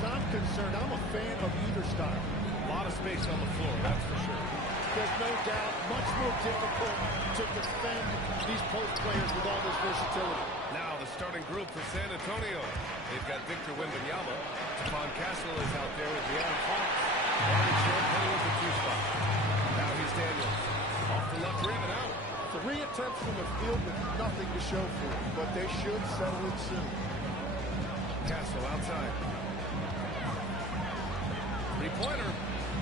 as I'm concerned, I'm a fan of either style. A lot of space on the floor, that's for sure. There's no doubt much more difficult to defend these post players with all this versatility. Now the starting group for San Antonio. They've got Victor Wembanyama. Stephon Castle is out there with De'Aaron Fox. Aaron Champagne with the 2 spot. Now here's Daniels. Off the left rim and out. 3 attempts from the field with nothing to show for it, but they should settle it soon. Castle outside. 3-pointer.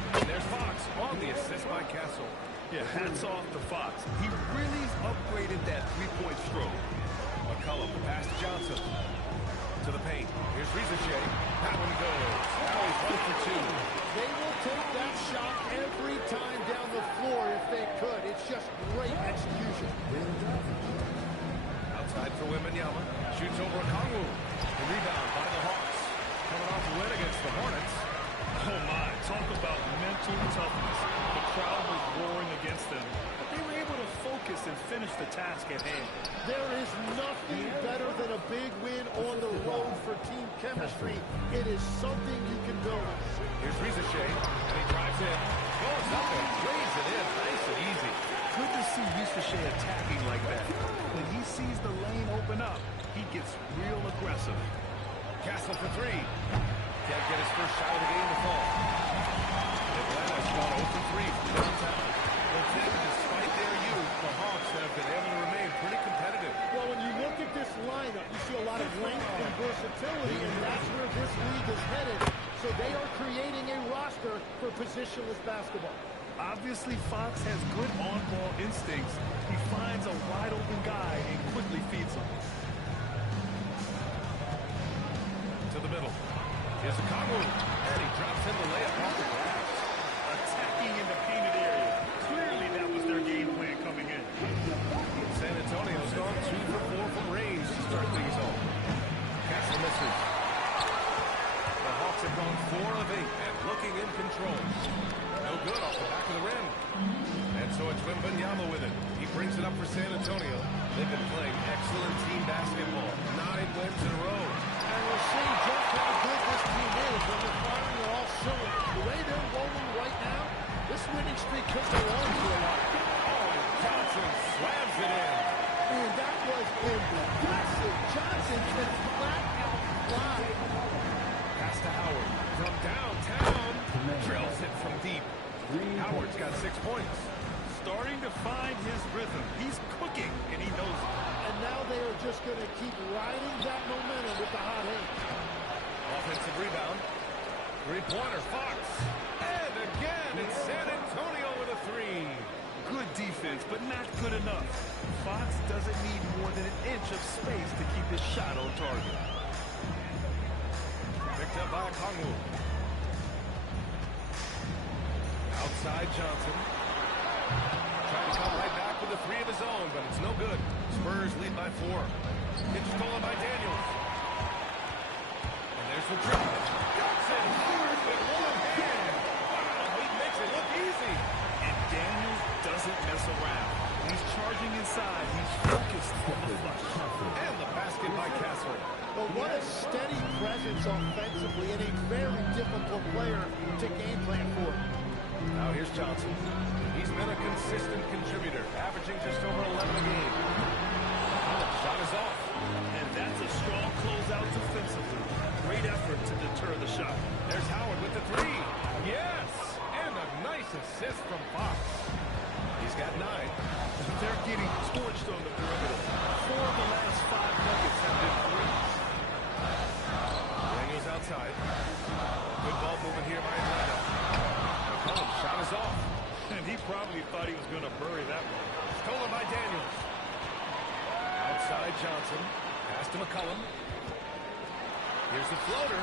And there's Fox on the assist by Castle. Yeah, hats off to Fox. He really's upgraded that 3-point stroke. McCollum, pass to Johnson. To the paint. Here's Rizichet. That one goes. Now he's 1 for 2. They will take that shot every time down the floor if they could. It's just great execution. Outside for Wembanyama. Shoots over Okongwu. The rebound by the Hawks. Coming off a win against the Hornets. Oh my, talk about mental toughness. The crowd was roaring against them, but they were able to focus and finish the task at hand. There is nothing better than a big win on the road for team chemistry. It is something you can build. Here's Rizichet, and he drives in. Goes up and plays it in. Nice and easy. Good to see Rizichet attacking like that. When he sees the lane open up, he gets real aggressive. Castle for 3. Can't get his first shot of the game to fall. Atlanta's gone 0 for 3 from downtown. But then, despite their youth, the Hawks have been able to remain pretty competitive. Well, when you look at this lineup, you see a lot of length and versatility, and that's where this league is headed. So they are creating a roster for positionless basketball. Obviously, Fox has good on-ball instincts. He finds a wide-open guy and quickly feeds him. To the middle. Here's Okongwu, and he drops in the layup off the glass. Attacking in the painted area. Clearly, that was their game plan coming in. San Antonio's gone 2 for 4 from range to start things off. Castle misses. The Hawks have gone 4 of 8 and looking in control. No good off the back of the rim. And so it's Wembanyama with it. He brings it up for San Antonio. They've been playing excellent team basketball. 9 wins in a row. And we're seeing just how good this team is when they're firing on all cylinders. The way they're rolling right now, this winning streak could go on for a while. Oh, and Johnson slams it in. And that was impressive. Johnson can flat out fly. Pass to Howard from downtown. Drills it from deep. Howard's got 6 points. Starting to find his rhythm. He's cooking, and he knows it. And now they are just going to keep riding that momentum with the hot hand. Offensive rebound. 3-pointer, Fox. And again, it's San Antonio with a 3. Good defense, but not good enough. Fox doesn't need more than an inch of space to keep his shot on target. Picked up by Okongwu. Outside Johnson. Trying to come right back with a 3 of his own, but it's no good. Spurs lead by 4. It's stolen by Daniels. And there's the dribble. Johnson scores with one hand. Wow, he makes it look easy. And Daniels doesn't mess around. He's charging inside. He's focused on the flush. And the basket by Castle. But what a steady presence offensively and a very difficult player to game plan for. Now here's Johnson. He's been a consistent contributor, averaging just over 11 a game. Shot is off. And that's a strong closeout defensively. Great effort to deter the shot. There's Howard with the 3. Yes! And a nice assist from Fox. He's got 9. They're getting torched on the perimeter. 4 of the last 5 nuggets have been threes. Daniels outside. Good ball movement here by Atlanta. McCollum, shot is off. And he probably thought he was going to bury that one. Stolen by Daniels. Outside Johnson. Pass to McCollum. Here's the floater.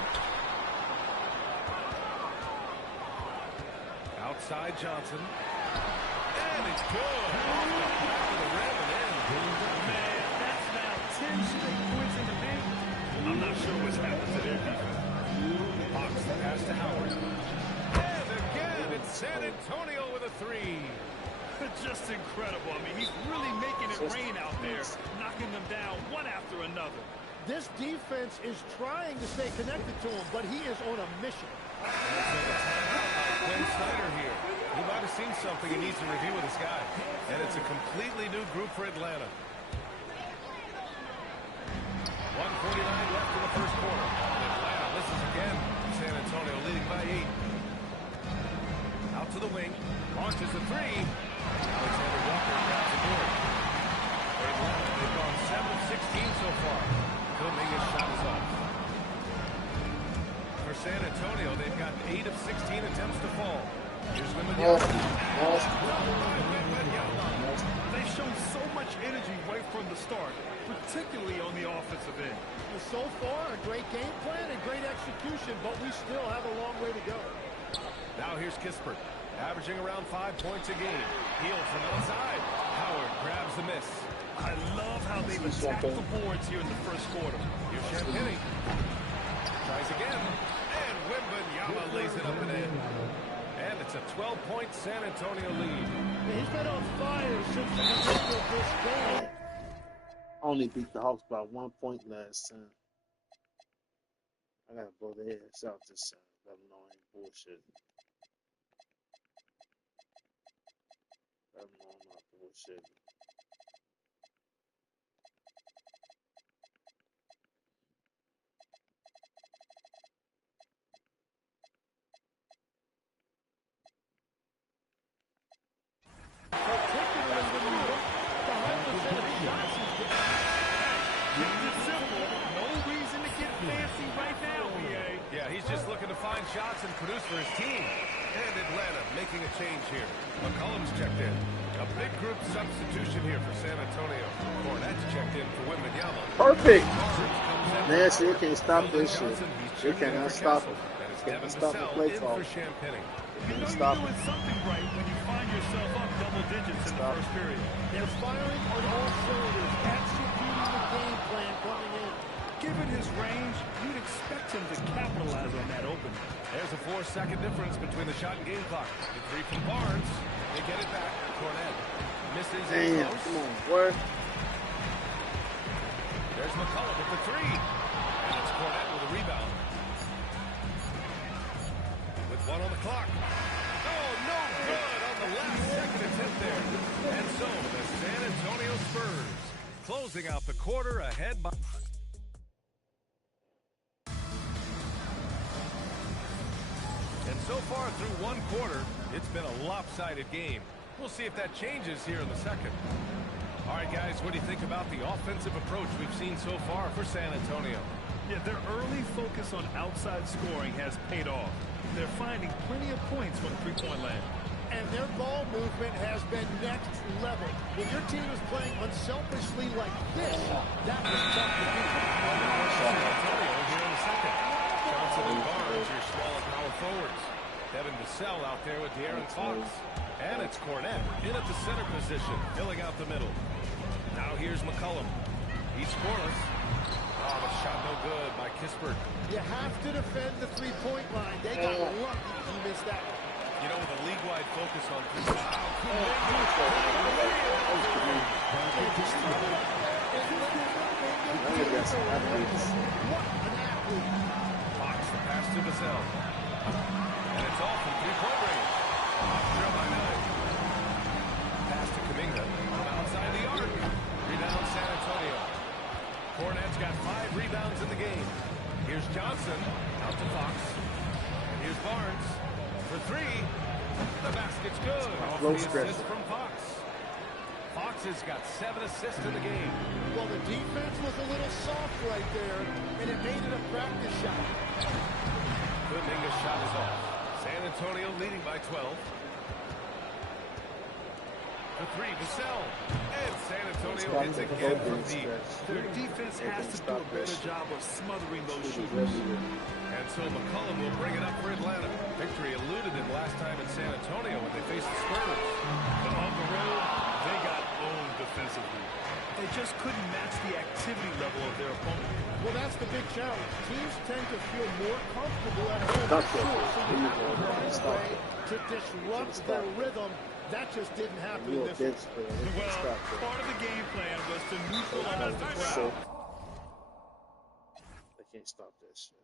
Outside Johnson. And it's good. Off the back of the rim and in. Man, that's now 10 straight points in the paint. I'm not sure what's happened to their defense. Hawks the pass to Howard. And again, it's San Antonio with a 3. Just incredible. I mean, he's really making it rain out there, knocking them down one after another. This defense is trying to stay connected to him, but he is on a mission. Quinn Snyder here. He might have seen something he needs to review with his guys. And it's a completely new group for Atlanta. 1:49 left in the first quarter. Atlanta misses again. San Antonio leading by 8. Out to the wing. Launches a 3. Alexander Walker grabs the board. Atlanta, they've gone 7 of 16 so far. Kuminga's shot is off. For San Antonio, they've gotten 8 of 16 attempts to fall. Here's Wembanyama. They've shown so much energy right from the start, particularly on the offensive end. So far, a great game plan and great execution, but we still have a long way to go. Now here's Kispert, averaging around 5 points a game. Healed from outside. Howard grabs the miss. I love how they've attacked the boards here in the first quarter. Here's Champagny. Tries again. And Wembanyama lays it up and in. And it's a 12-point San Antonio lead. He's been on fire since the beginning of this game. Only beat the Hawks by 1 point last time. I gotta blow their heads out this time. Let them know I ain't bullshit. Let them know I'm not bullshit. Shots and produce for his team. And Atlanta making a change here. McCollum's checked in. A big group substitution here for San Antonio. Cornette's checked in for Wembanyama. Perfect! Man, see, they can't stop this shit. They cannot stop it. They cannot stop the play call. You know you're doing something right when you find yourself up double digits in the first period. They're firing on all cylinders, executing the game plan coming in. Given his range, you'd expect him to capitalize on that opening. There's a 4-second difference between the shot and game clock. The 3 from Barnes. They get it back. Cornette misses. Damn, come on, boy. There's McCollum with the 3. And it's Cornette with a rebound. With 1 on the clock. Oh, no good on the last second attempt there. And so the San Antonio Spurs closing out the quarter ahead by... And so far through 1 quarter, it's been a lopsided game. We'll see if that changes here in the second. All right, guys, what do you think about the offensive approach we've seen so far for San Antonio? Yeah, their early focus on outside scoring has paid off. They're finding plenty of points from the three-point land. And their ball movement has been next level. When your team is playing unselfishly like this, that was tough to do. San Antonio here in the second. Johnson and Barnes, your smaller power forwards. Devin Vassell out there with De'Aaron Fox. And it's Cornette in at the center position, filling out the middle. Now here's McCollum. He's scoreless. Oh, the shot no good by Kispert. You have to defend the three-point line. They got lucky he missed that one. You know, with a league-wide focus on three. Fox, the pass to Vassell. And it's all from three-point range. Trail by 9. Pass to Kuminga from outside the arc. Rebound San Antonio. Cornette's got 5 rebounds in the game. Here's Johnson out to Fox. And here's Barnes for 3. The basket's good. Off the assist from Fox. Fox has got 7 assists in the game. Well, the defense was a little soft right there, and it made it a practice shot. Kuminga's shot is off. San Antonio leading by 12. The 3, Vassell. And San Antonio hits again from deep. Their defense has to do a better job of smothering those shooters. And so McCollum will bring it up for Atlanta. Victory eluded them last time in San Antonio when they faced the Spurs. But on the road, they got owned defensively. They just couldn't match the activity level of their opponent. Well, that's the big challenge. Teams tend to feel more comfortable at home. So you have to find a way to disrupt their rhythm. That just didn't happen in this one. Well, part of the game plan was to neutralize the crowd. can't stop that shit.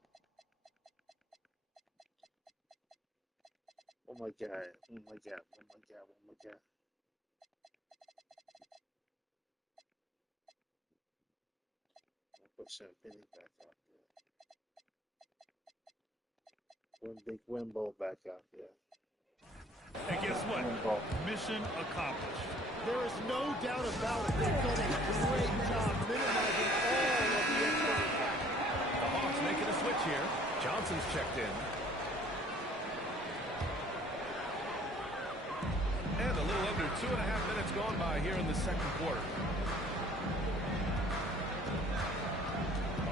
Oh my god. Oh my god. Oh my god. Oh my god. I'll put Champagne back out there. One big win ball back out there. And guess what? Mission accomplished. There is no doubt about it. They've done a great job minimizing all of the external factors. The Hawks making a switch here. Johnson's checked in. And a little under 2.5 minutes gone by here in the second quarter.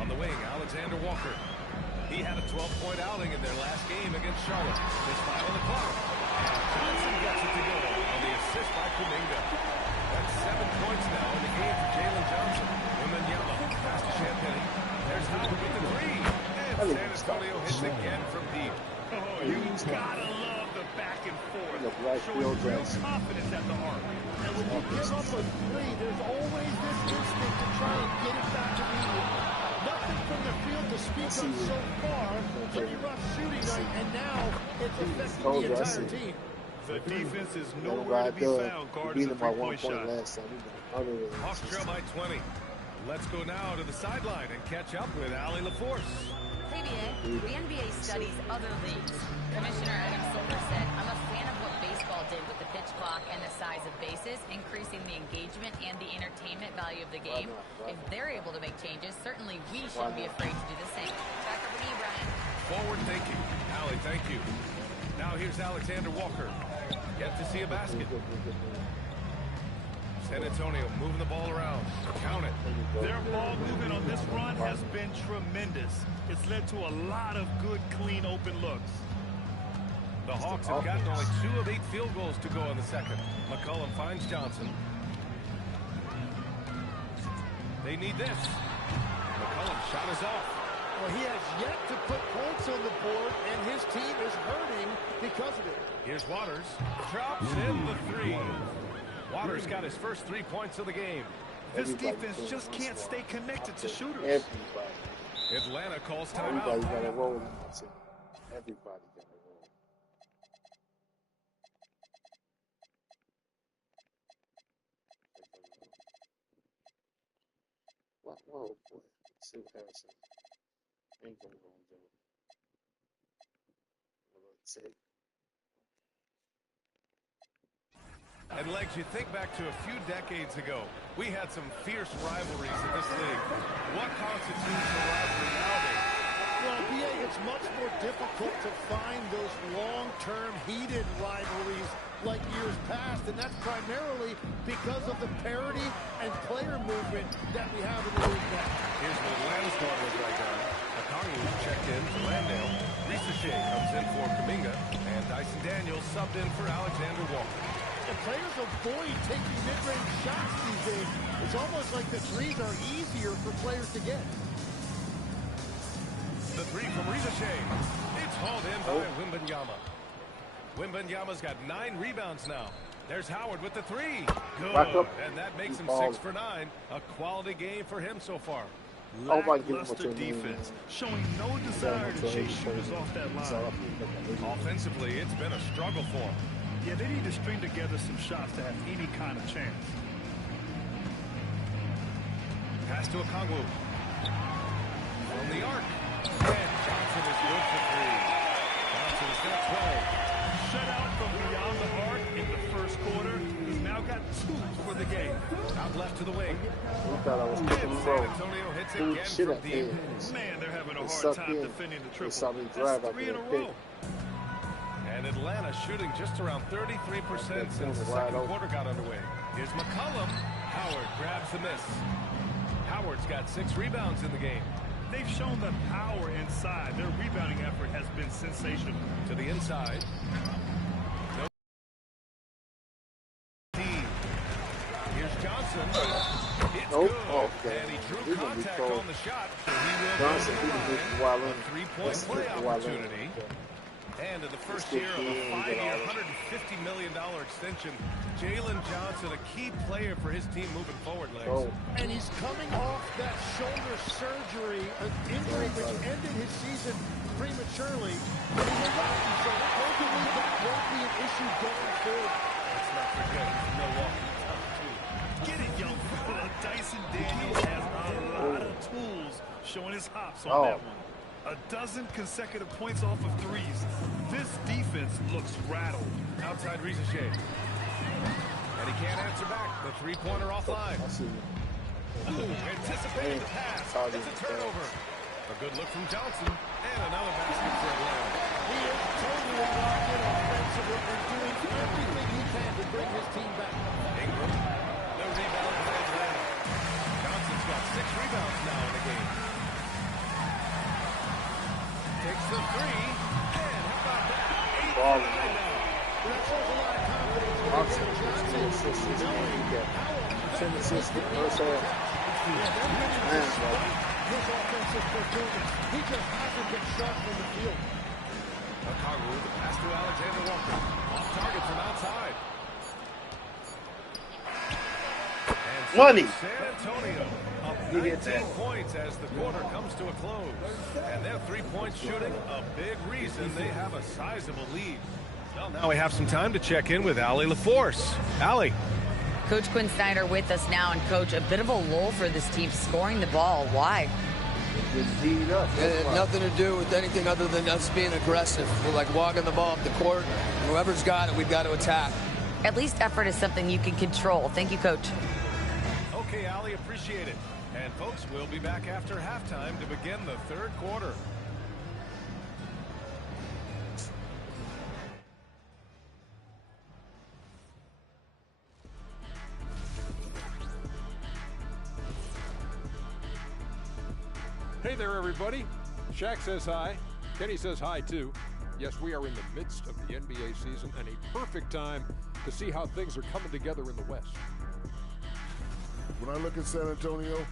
On the wing, Alexander Walker. He had a 12-point outing in their last game against Charlotte. Just 5 on the clock. And Johnson gets it to go on the assist by Kuminga. That's 7 points now in the game for Jalen Johnson. Wembanyama pass to Champagne. There's Howard with the three. And San Antonio hits again from deep. Oh, you gotta love the back and forth. Showing real confidence at the arc. And when you give up a three, there's always this instinct to try and get it back immediately. Nothing from the field to speak of so far. Pretty rough shooting night, and now it's affecting the entire team. The defense is nowhere to be found guarding the three-point shot. Hawks trail by 20. Let's go now to the sideline and catch up with Allie LaForce. Hey, BA. The NBA studies other leagues. Commissioner Adam Silver said, I'm a fan of what baseball did with the pitch clock and the size of bases, increasing the engagement and the entertainment value of the game. If they're able to make changes, certainly we shouldn't be afraid to do the same. Back over to you, Brian. Forward thinking. Allie, thank you. Now here's Alexander Walker. Yet to see a basket. San Antonio moving the ball around. Count it. Their ball movement on this run has been tremendous. It's led to a lot of good, clean, open looks. The Hawks have gotten only 2 of 8 field goals to go in the second. McCollum finds Johnson. They need this. McCollum's shot is off. Well, he has yet to put points on the board, and his team is hurting because of it. Here's Waters. Drops in the three. Waters got his first 3 points of the game. This defense just can't stay connected to shooters. Everybody. Atlanta calls timeout. Everybody got a roll. Everybody got a roll. Whoa, boy. Let's see what Harrison ain't gonna do. Let's see. And Legs, you think back to a few decades ago, we had some fierce rivalries in this league. What constitutes a rivalry nowadays? Well, BA, it's much more difficult to find those long-term heated rivalries like years past, and that's primarily because of the parity and player movement that we have in the league now. Here's what Atlanta's going with right now. Akangu checked in for Landale. Risache comes in for Kuminga, and Dyson Daniels subbed in for Alexander Walker. The players avoid taking mid-range shots these days. It's almost like the threes are easier for players to get. The three from Risache. It's hauled in by Wembanyama. Wembanyama's got 9 rebounds now. There's Howard with the three. Good. And that makes him 6 for 9. A quality game for him so far. Lackluster defense, showing no desire to chase shooters off that line. Offensively, it's been a struggle for him. Yeah, they need to string together some shots to have any kind of chance. Pass to Akangu. From the arc. And Johnson is good for 3. Johnson's got 12. Shut out from beyond the arc in the first quarter. He's now got 2 for the game. Out left to the wing. We thought I was And San Antonio hits again from deep. Man, they're having a hard time defending the triple. That's 3 in a row. And Atlanta shooting just around 33% since the second quarter got underway. Here's McCollum. Howard grabs the miss. Howard's got 6 rebounds in the game. They've shown the power inside. Their rebounding effort has been sensational. To the inside. Here's Johnson. It's good. And he drew contact on the shot. So he will go to the line. A 3-point play opportunity. And in the first year of a 5-year, $150 million extension, Jalen Johnson, a key player for his team moving forward, Legs. Oh. And he's coming off that shoulder surgery, an injury which ended his season prematurely. And he's a Rocky, so hopefully that won't be an issue going forward. Let's not forget, he's Milwaukee. Get it, young fella. Dyson Daniels has a lot of tools showing his hops on that one. A dozen consecutive points off of threes. This defense looks rattled. Outside Rizachet. And he can't answer back. The three-pointer offline. Anticipating the pass. It's a turnover. A good look from Johnson. And another basket for Atlanta. He is totally locked in offensively and doing everything he can to bring his team back. Ingram. No rebound for Atlanta. Johnson's got 6 rebounds now in the game. Takes the three. And how about that? 8 now. That shows a lot of confidence. 10 assists in the first half. His offensive performance, he just hasn't been sharp from the field. Okongwu, the pass to Alexander Walker. Off target from outside. And Money. San Antonio up 19 points as the quarter comes to a close. And their three-point shooting, a big reason they have a sizable lead. Well, now we have some time to check in with Allie LaForce. Allie. Coach Quinn Snyder with us now, and Coach, a bit of a lull for this team scoring the ball. Why? It had nothing to do with anything other than us being aggressive. We're like walking the ball up the court. Whoever's got it, we've got to attack. At least effort is something you can control. Thank you, Coach. Okay, Allie, appreciate it. And folks, we'll be back after halftime to begin the third quarter. Hey there, everybody. Shaq says hi. Kenny says hi, too. Yes, we are in the midst of the NBA season and a perfect time to see how things are coming together in the West. When I look at San Antonio,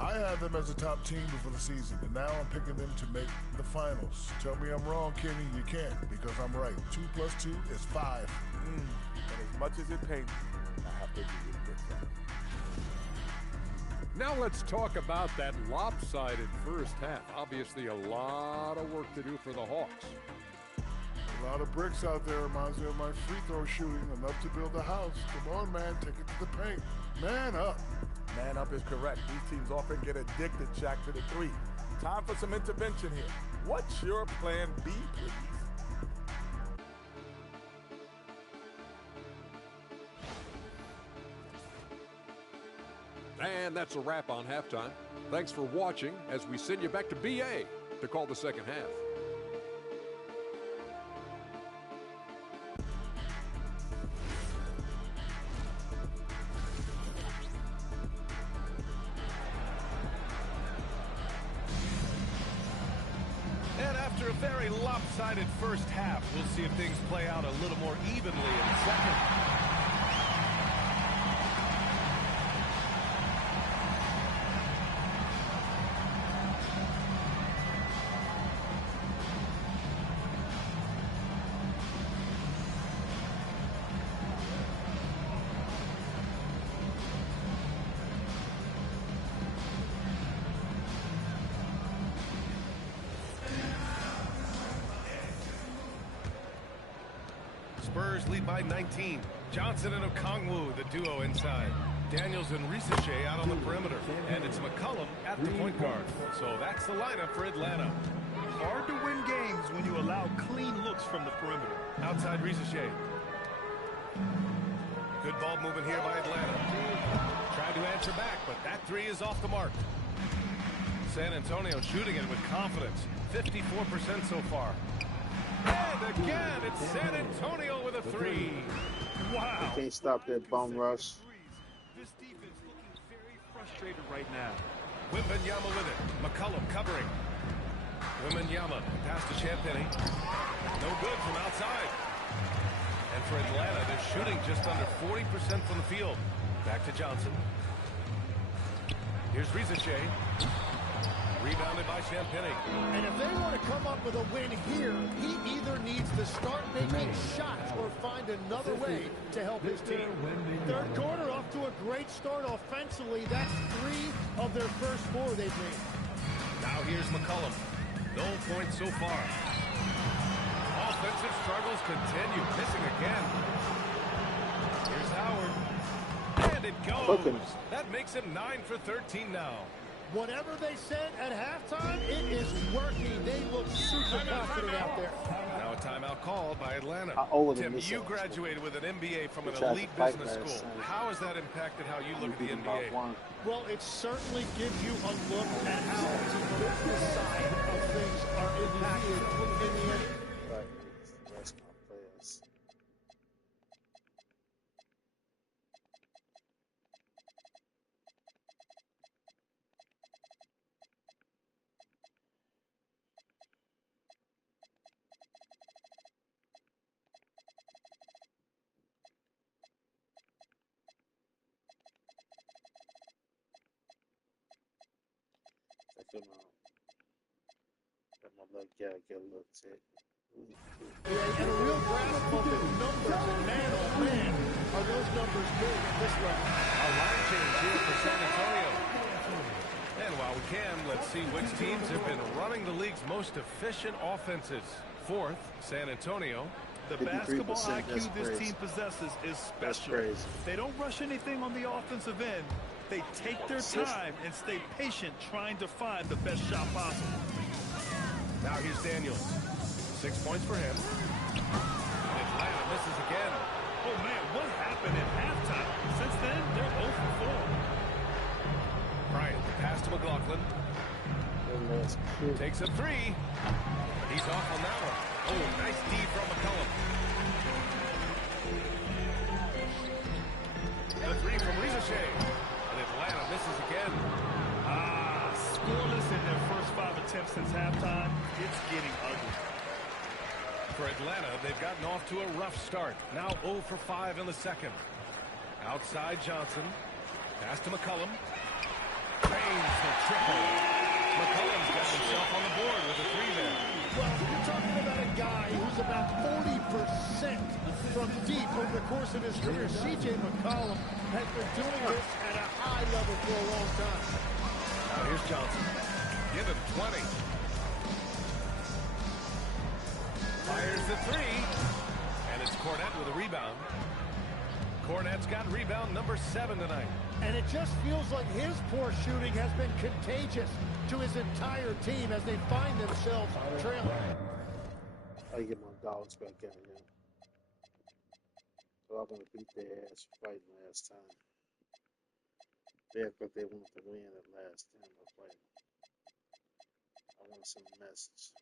I had them as a top team before the season, and now I'm picking them to make the finals. Tell me I'm wrong, Kenny. You can't, because I'm right. 2 + 2 is 5. And as much as it pains me, I have to agree with this. Now let's talk about that lopsided first half. Obviously, a lot of work to do for the Hawks. A lot of bricks out there reminds me of my free throw shooting, enough to build a house. Come on, man, take it to the paint. Man up. Man up is correct. These teams often get addicted, Shaq, to the three. Time for some intervention here. What's your plan B, please? And that's a wrap on halftime. Thanks for watching as we send you back to BA to call the second half. And after a very lopsided first half, we'll see if things play out a little more evenly in the second. Spurs lead by 19. Johnson and Okongwu, the duo inside. Daniels and Rizachet out on the perimeter. And it's McCollum at the point guard. So that's the lineup for Atlanta. Hard to win games when you allow clean looks from the perimeter. Outside Rizachet. Good ball movement here by Atlanta. Tried to answer back, but that three is off the mark. San Antonio shooting it with confidence. 54% so far. And again, it's San Antonio with a three. Wow. You can't stop that bum rush. This defense looking very frustrated right now. Wembanyama with it. McCollum covering. Wembanyama pass to Champagnie. No good from outside. And for Atlanta, they're shooting just under 40% from the field. Back to Johnson. Here's Rizachet. Rebounded by Champagny. And if they want to come up with a win here, he either needs to start making shots or find another way to help his team. Third quarter off to a great start offensively. That's 3 of their first 4 they've made. Now here's McCollum. No points so far. Offensive struggles continue. Missing again. Here's Howard. And it goes. That makes him 9 for 13 now. Whatever they said at halftime, it is working. They look super confident out there. Now a timeout called by Atlanta. Tim, you graduated with an MBA from an elite business school. How has that impacted how you look at the NBA? Well, it certainly gives you a look at how the business side of things are impacted in the NBA. Yeah, and a real grasp of the numbers, and man, oh man, are those numbers big at this level. A line change here for San Antonio. And while we can, let's see which teams have been running the league's most efficient offenses. 4th, San Antonio. The basketball IQ this team possesses is special. They don't rush anything on the offensive end. They take their time and stay patient trying to find the best shot possible. Now here's Daniels. 6 points for him. Atlanta misses again. Oh, man, what happened at halftime? Since then, they're 0 for 4. Bryant, the pass to McLaughlin. Takes a 3. He's off on that one. Oh, nice D from McCollum. The 3 from Ricochet. And Atlanta misses again. Scoreless in their first 5 attempts since halftime. It's getting ugly. For Atlanta, they've gotten off to a rough start. Now 0 for 5 in the second. Outside Johnson. Pass to McCollum. Drains the triple. McCollum's got himself on the board with a 3 there. Well, you're talking about a guy who's about 40% from deep over the course of his career. C.J. McCollum has been doing this at a high level for a long time. Now here's Johnson. Give him 20. Fires the 3. And it's Cornette with a rebound. Cornette's got rebound number 7 tonight. And it just feels like his poor shooting has been contagious to his entire team as they find themselves trailing. I get my dogs back in here. So I'm going to beat their ass fighting last time. Yeah, but they wanted to win at last time I played. I want some message.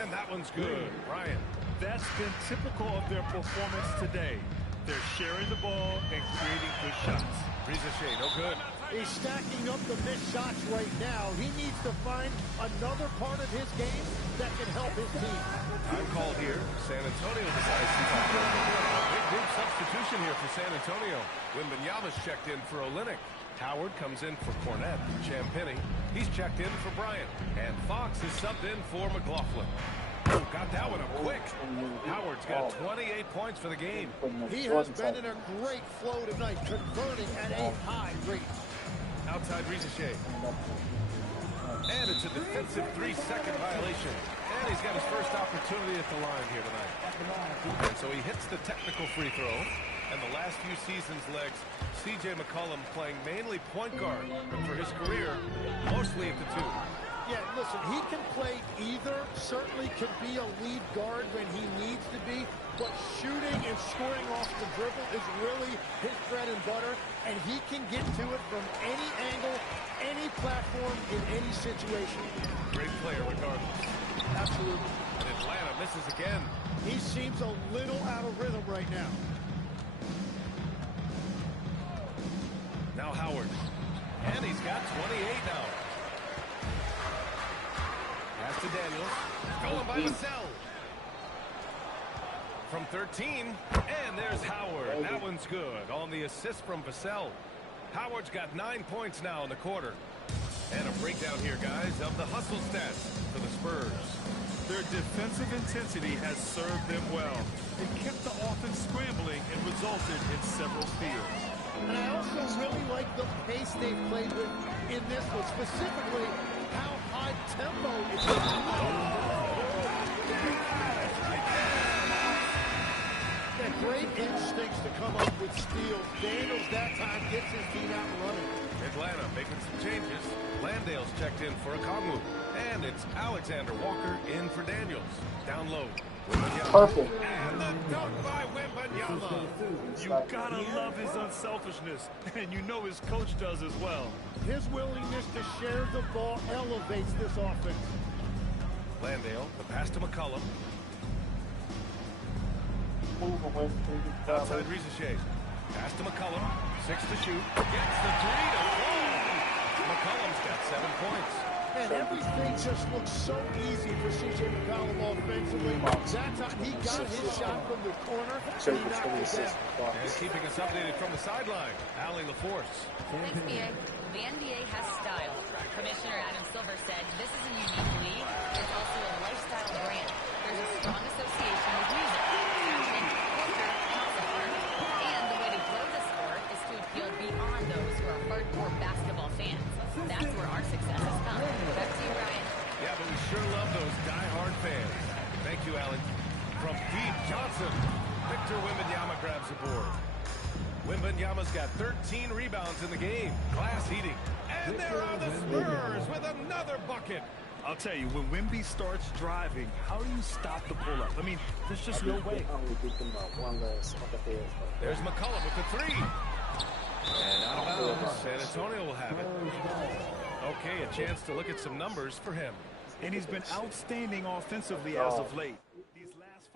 And that one's good. Ryan. That's been typical of their performance today. They're sharing the ball and creating good shots. Ricochet, no good. He's stacking up the missed shots right now. He needs to find another part of his game that can help his team. Time called here. San Antonio decides to talk about it. Big group substitution here for San Antonio. Wembanyama's checked in for Olynyk. Howard comes in for Cornette. Champagny, he's checked in for Bryant. And Fox is subbed in for McLaughlin. Oh, got that one up quick. Howard's got 28 points for the game. He has been in a great flow tonight, converting at a high rate. Outside Ricochet. And it's a defensive 3-second violation. And he's got his first opportunity at the line here tonight. And so he hits the technical free throw. And the last few seasons' legs, C.J. McCollum playing mainly point guard, but for his career, mostly at the 2. Yeah, listen, he can play either, certainly can be a lead guard when he needs to be, but shooting and scoring off the dribble is really his bread and butter, and he can get to it from any angle, any platform, in any situation. Great player regardless. Absolutely. And Atlanta misses again. He seems a little out of rhythm right now. Now Howard. And he's got 28 now. Pass to Daniels. Stolen by Vassell. from 13. And there's Howard. That one's good on the assist from Vassell. Howard's got 9 points now in the quarter. And a breakdown here, guys, of the hustle stats for the Spurs. Their defensive intensity has served them well. It kept the offense scrambling and resulted in several steals. And I also really like the pace they've played with in this one, specifically how high tempo it's been. Great instincts to come up with steals. Daniels that time gets his feet out and running. Atlanta making some changes. Landale's checked in for a Kamu. And it's Alexander Walker in for Daniels. Down low. Purple. And the dunk by Wembanyama. You gotta love his unselfishness. And you know his coach does as well. His willingness to share the ball elevates this offense. Landale, the pass to McCollum. Outside Rizachet. Pass to McCollum. 6 to shoot. Gets the 3 to fall. McCollum's got 7 points. And everything just looks so easy for C.J. McCollum offensively. That time he got his shot from the corner and he knocked it down. And keeping us updated from the sideline, Allie LaForce. Thanks, B.A. The NBA has style. Commissioner Adam Silver said this is a unique league. It's also a lifestyle brand. There's a strong association with music. And the way to grow the sport is to appeal beyond those who are hardcore basketball fans. That's where our success has come. Back to you, Ryan. Yeah, but we sure love those die-hard fans. Thank you, Alan. From deep, Johnson. Victor Wembanyama grabs the board. Wembanyama's got 13 rebounds in the game. Glass heating. And there are the Spurs with another bucket. I'll tell you, when Wemby starts driving, how do you stop the pull-up? I mean, there's just no way. There's McCollum with the 3. And out of bounds, San Antonio will have it. Okay, a chance to look at some numbers for him. And he's been outstanding offensively as of late. These last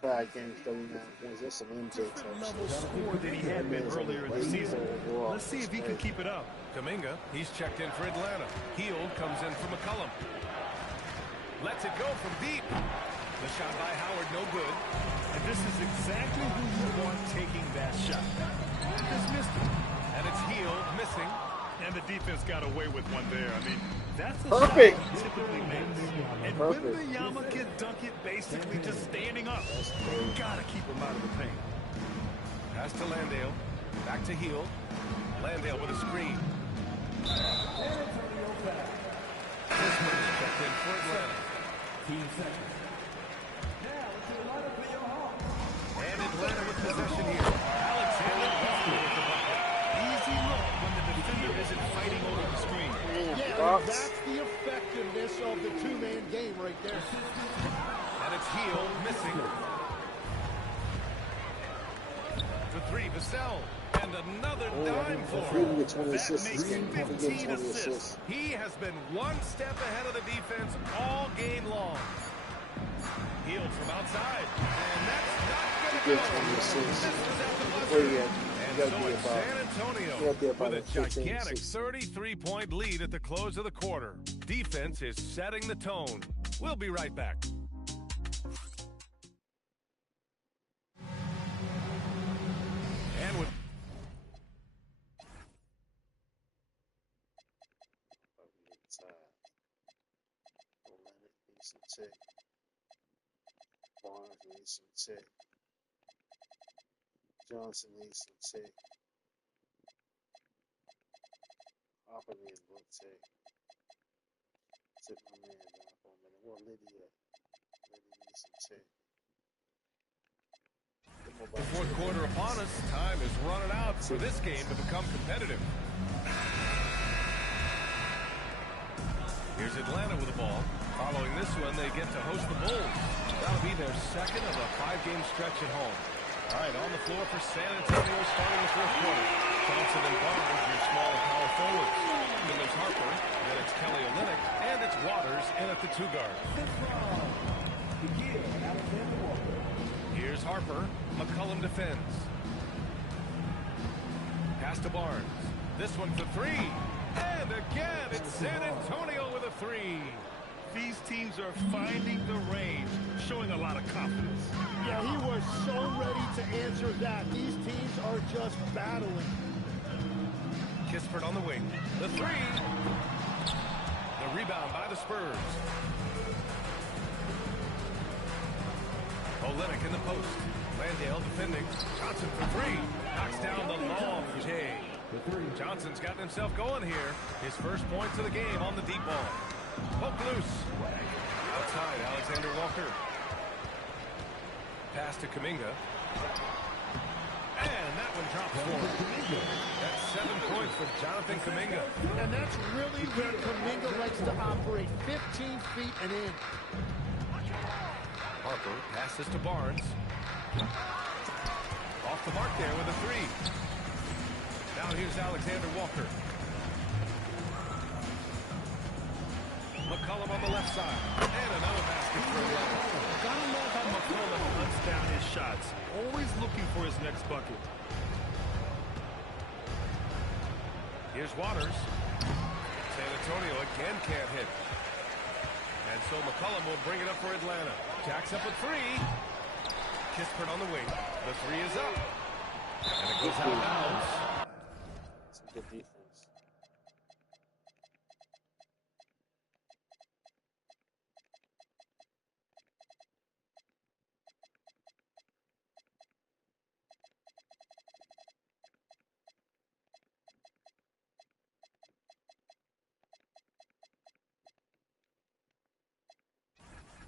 5 games, 39 points. That's some MJ level score than he had been earlier in the season. Let's see if he can keep it up. Kuminga, he's checked in for Atlanta. Hield comes in for McCollum. Lets it go from deep. The shot by Howard, no good. And this is exactly who you want taking that shot. Just missed it. And it's Hield missing. And the defense got away with one there. I mean, that's a perfect shot he typically makes. And Wembanyama can dunk it basically just standing up. You gotta keep him out of the paint. Pass to Landale. Back to Hield. Landale with a screen. This one's checked in for Atlanta. And Atlanta with possession here. Alexander Walker with the bucket. Easy look when the defender isn't fighting over the screen. Yeah, that's the effectiveness of the two-man game right there. And it's Hield missing. The 3, Vassell. And another dime for him. That makes 15 assists. He has been one step ahead of the defense all game long. Hield from outside. And that's not going to go. This was at the buzzer. And so it's San Antonio with a gigantic 33-point lead at the close of the quarter. Defense is setting the tone. We'll be right back. And with Barnes needs some tick. Johnson needs some tick. Hopper needs a little tick. Tip my man down for a minute. What Liddy at? Liddy needs some tick. the fourth quarter upon us, time is running out for this game to become competitive. Here's Atlanta with the ball. Following this one, they get to host the Bulls. That'll be their second of a 5-game stretch at home. All right, on the floor for San Antonio starting the fourth quarter. Johnson and Barnes, your small and power forwards. Then there's Harper, then it's Kelly Olynyk, and it's Waters in at the 2 guard. Here's Harper. McCollum defends. Pass to Barnes. This one for 3. And again, it's San Antonio with a 3. These teams are finding the range, showing a lot of confidence. Yeah, answer that. These teams are just battling. Kispert on the wing. The three. The rebound by the Spurs. Olenek in the post. Landale defending. Johnson for three. Knocks down the long J. Johnson's gotten himself going here. His first points of the game on the deep ball. Poke loose. Outside, Alexander Walker. Pass to Kuminga. And that one drops for him. That's 7 points for Jonathan Kuminga. And that's really where Kuminga likes to operate. 15 feet and in. Harper passes to Barnes. Off the mark there with a three. Now here's Alexander Walker. McCollum on the left side. And another basket for 11. Gotta love how McCollum cuts down his shots. Always looking for his next bucket. Here's Waters. San Antonio again can't hit. And so McCollum will bring it up for Atlanta. Jacks up a three. Kispert on the wing. The three is up. And it goes out of bounds. Some good defense.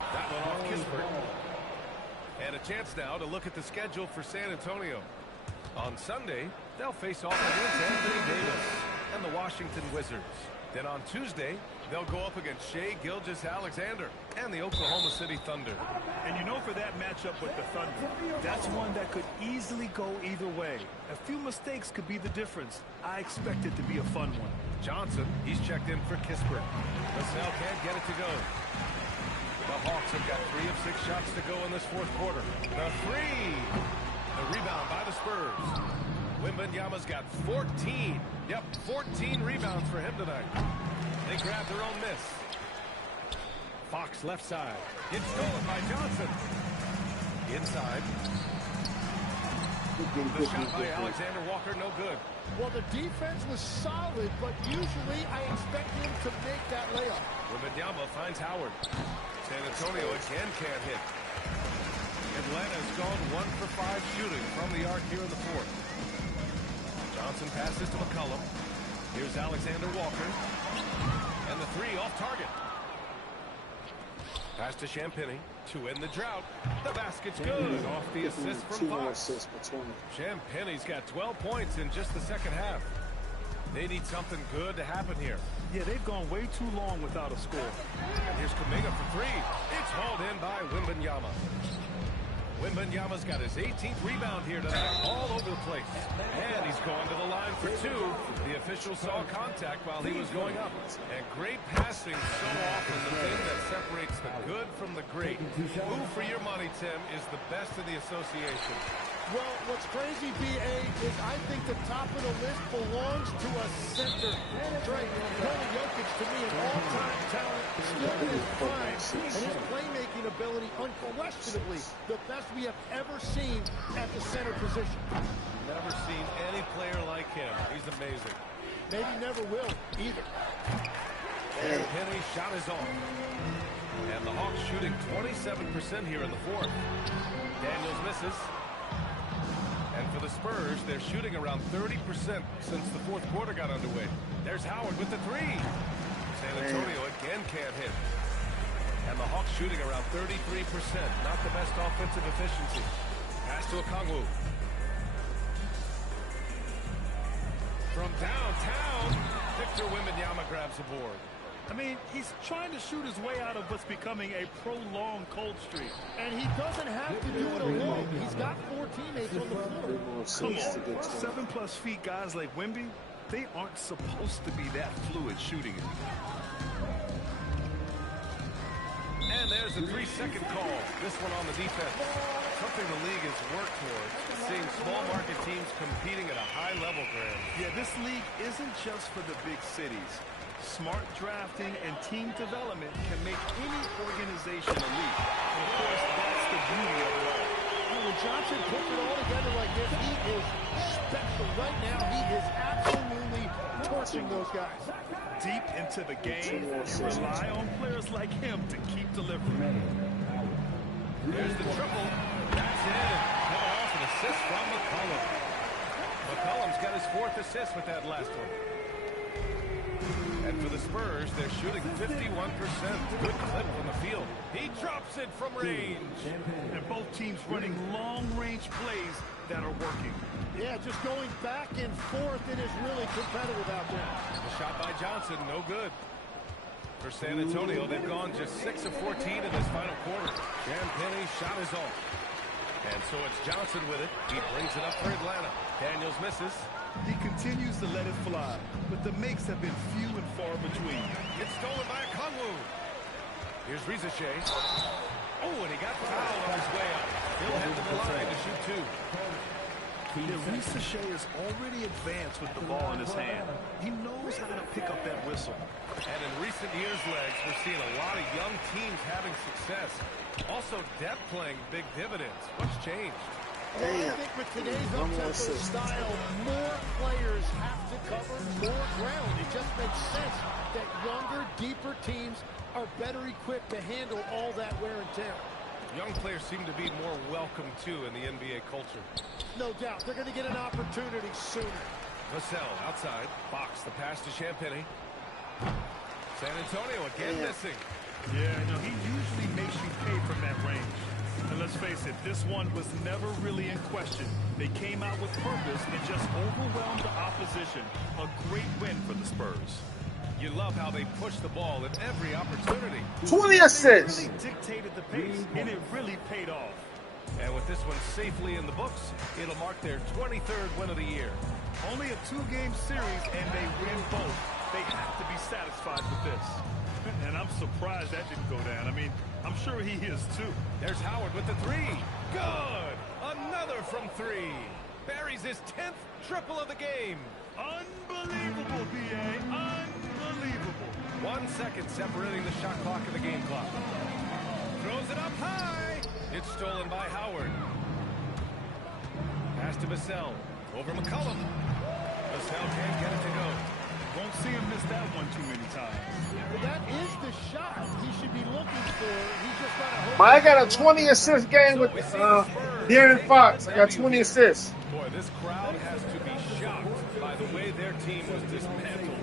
That one off Kispert. And a chance now to look at the schedule for San Antonio. On Sunday, they'll face off against Anthony Davis and the Washington Wizards. Then on Tuesday, they'll go up against Shai Gilgeous-Alexander and the Oklahoma City Thunder. And you know, for that matchup with the Thunder, that's one that could easily go either way. A few mistakes could be the difference. I expect it to be a fun one. Johnson, he's checked in for Kispert. LaSalle can't get it to go. The Hawks have got 3 of 6 shots to go in this fourth quarter. The three. The rebound by the Spurs. Wembanyama's got 14. Yep, 14 rebounds for him tonight. They grab their own miss. Fox left side. It's stolen by Johnson. Inside. The shot by Alexander Walker, no good. Well, the defense was solid, but usually I expect him to make that layup. Wembanyama finds Howard. San Antonio again can't hit. Atlanta's gone 1 for 5 shooting from the arc here in the fourth. Johnson passes to McCollum. Here's Alexander Walker. And the three off target. Pass to Champagny to end the drought. The basket's good off the assist from Fox. Champagny's got 12 points in just the second half. They need something good to happen here. Yeah, they've gone way too long without a score. And here's Kuminga for three. It's hauled in by Wembanyama. Wembanyama's got his 18th rebound here tonight, all over the place. And he's going to the line for two. The official saw contact while he was going up. And great passing, so often the thing that separates the good from the great. Who, for your money, Tim, is the best in the association? Well, what's crazy, B.A., is I think the top of the list belongs to a center. Drake, Nikola Jokic, to me, an all-time talent, still in his prime, and his playmaking ability, unquestionably, the best we have ever seen at the center position. Never seen any player like him. He's amazing. Maybe never will, either. And Penny's shot is on. And the Hawks shooting 27% here in the fourth. Daniels misses. And for the Spurs, they're shooting around 30% since the fourth quarter got underway. There's Howard with the three. San Antonio again can't hit. And the Hawks shooting around 33%. Not the best offensive efficiency. Pass to Okongwu. From downtown, Victor Wembanyama grabs the board. I mean, he's trying to shoot his way out of what's becoming a prolonged cold streak. And he doesn't have to do it alone. He's got 4 teammates on the floor. Come on, 7+ feet guys like Wemby, they aren't supposed to be that fluid shooting it. And there's a 3-second call. This one on the defense. Something the league has worked towards. Seeing small market teams competing at a high level, Graham. Yeah, this league isn't just for the big cities. Smart drafting and team development can make any organization elite. And of course, that's the beauty of it all. When when Johnson puts it all together like this, he is special. Right now, he is absolutely torching those guys. Deep into the game, you rely on players like him to keep delivering. There's the triple. That's in. Coming off an assist from McCollum. McCollum's got his 4th assist with that last one. And for the Spurs, they're shooting 51%. Good clip from the field. He drops it from range. And both teams running long-range plays that are working. Yeah, just going back and forth, it is really competitive out there. The shot by Johnson, no good. For San Antonio, they've gone just 6 of 14 in this final quarter. Champagne's shot is off. And so it's Johnson with it. He brings it up for Atlanta. Daniels misses. He continues to let it fly, but the makes have been few and far between. It's stolen by Kongwu. Here's Rizachet. Oh, and he got fouled on his way up. He'll head to the line to shoot 2. Rizachet is already advanced with the ball in his hand. He knows how to pick up that whistle. And in recent years, Legs, we're seeing a lot of young teams having success. Also, depth playing big dividends. What's changed? Well, I think with today's up-tempo style, more players have to cover more ground. It just makes sense that younger, deeper teams are better equipped to handle all that wear and tear. Young players seem to be more welcome, too, in the NBA culture. No doubt. They're going to get an opportunity sooner. Vassell outside. Fox, the pass to Champagny. San Antonio again missing. Yeah, he usually makes you pay from that range. And let's face it, this one was never really in question. They came out with purpose and just overwhelmed the opposition. A great win for the Spurs. You love how they push the ball at every opportunity. 20 assists. They really dictated the pace, and it really paid off. And with this one safely in the books, it'll mark their 23rd win of the year. Only a 2-game series, and they win both. They have to be satisfied with this. And I'm surprised that didn't go down. I mean, I'm sure he is too. There's Howard with the 3. Good! Another from 3. Buries his 10th triple of the game. Unbelievable, B.A. Unbelievable. 1 second separating the shot clock and the game clock. Throws it up high. It's stolen by Howard. Pass to Vassell. Over McCollum. Vassell can't get it to go. Won't see him miss that one too many times. Well, that is the shot he should be looking for. He just got a I got a 20 assist game with De'Aaron Fox. I got 20 assists. Boy, this crowd has to be shocked by the way their team was dismantled.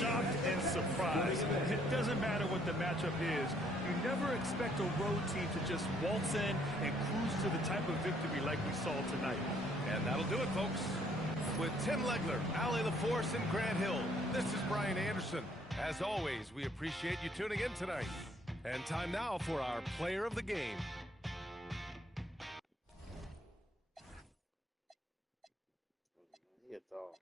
Shocked and surprised. It doesn't matter what the matchup is. You never expect a road team to just waltz in and cruise to the type of victory like we saw tonight. And that'll do it, folks. With Tim Legler, Ali LaForce, and Grant Hill, this is Brian Anderson. As always, we appreciate you tuning in tonight. And time now for our player of the game. He a dog.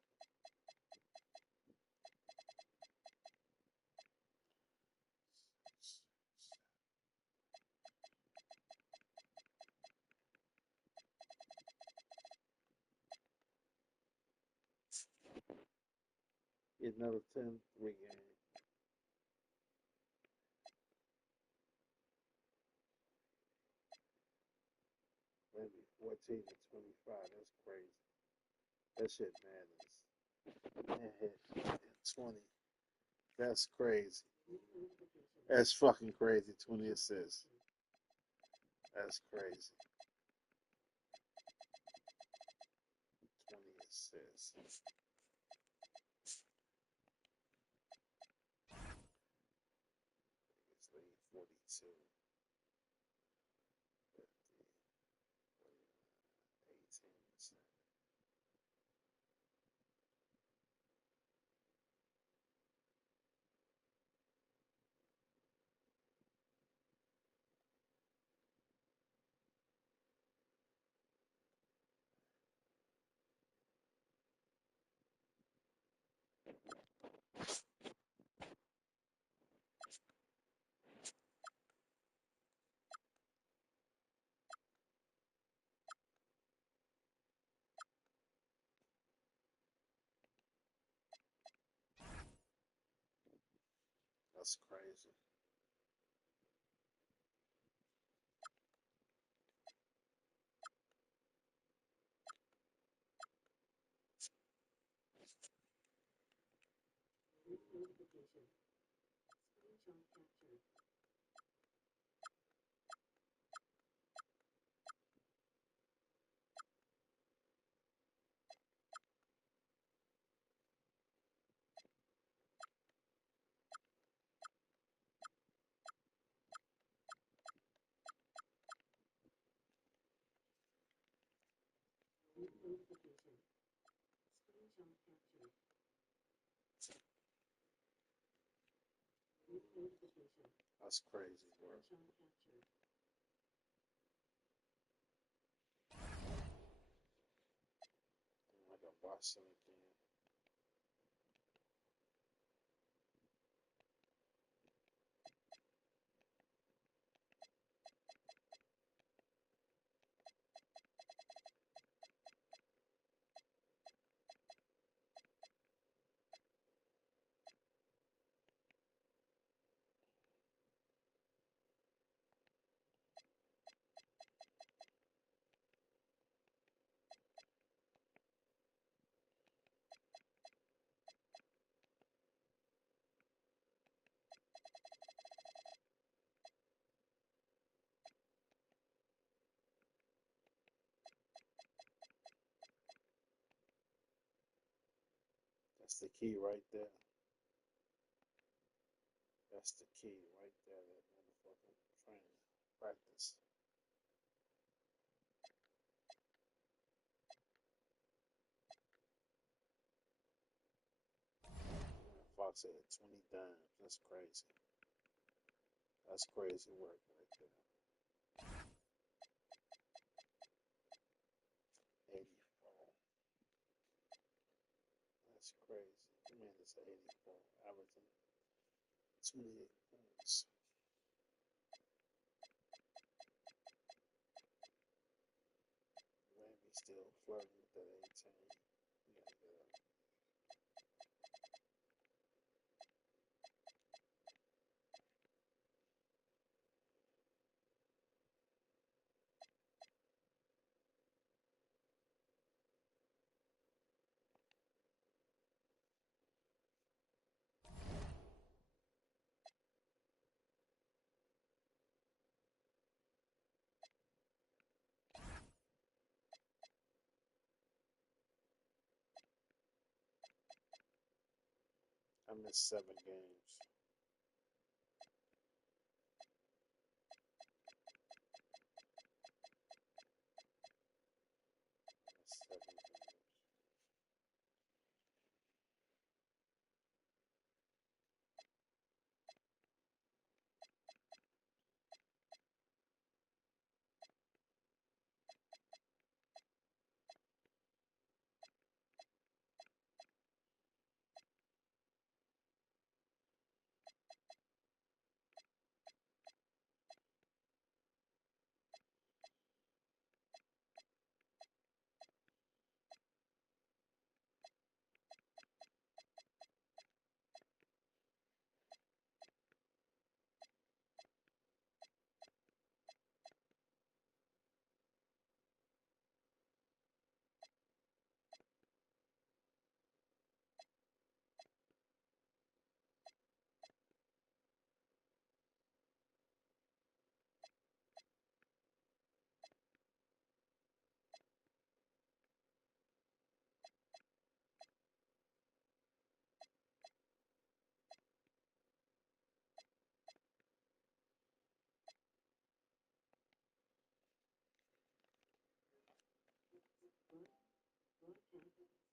Get another 10-3 game. Maybe 14 to 25. That's crazy. That shit madness. Man hit 20. That's crazy. That's fucking crazy. 20 assists. That's crazy. 20 assists. It's like 42. 50. 18%. That's crazy. That's crazy work. I got Boston again. That's the key right there. That's the key right there. That motherfucking training, practice. Fox had 20 dimes. That's crazy. That's crazy work right there. 84. That's crazy. The man is 84, averaging 28 points. Wemby still flirting with that 18. We gotta get up. I missed 7 games. I missed 7 games.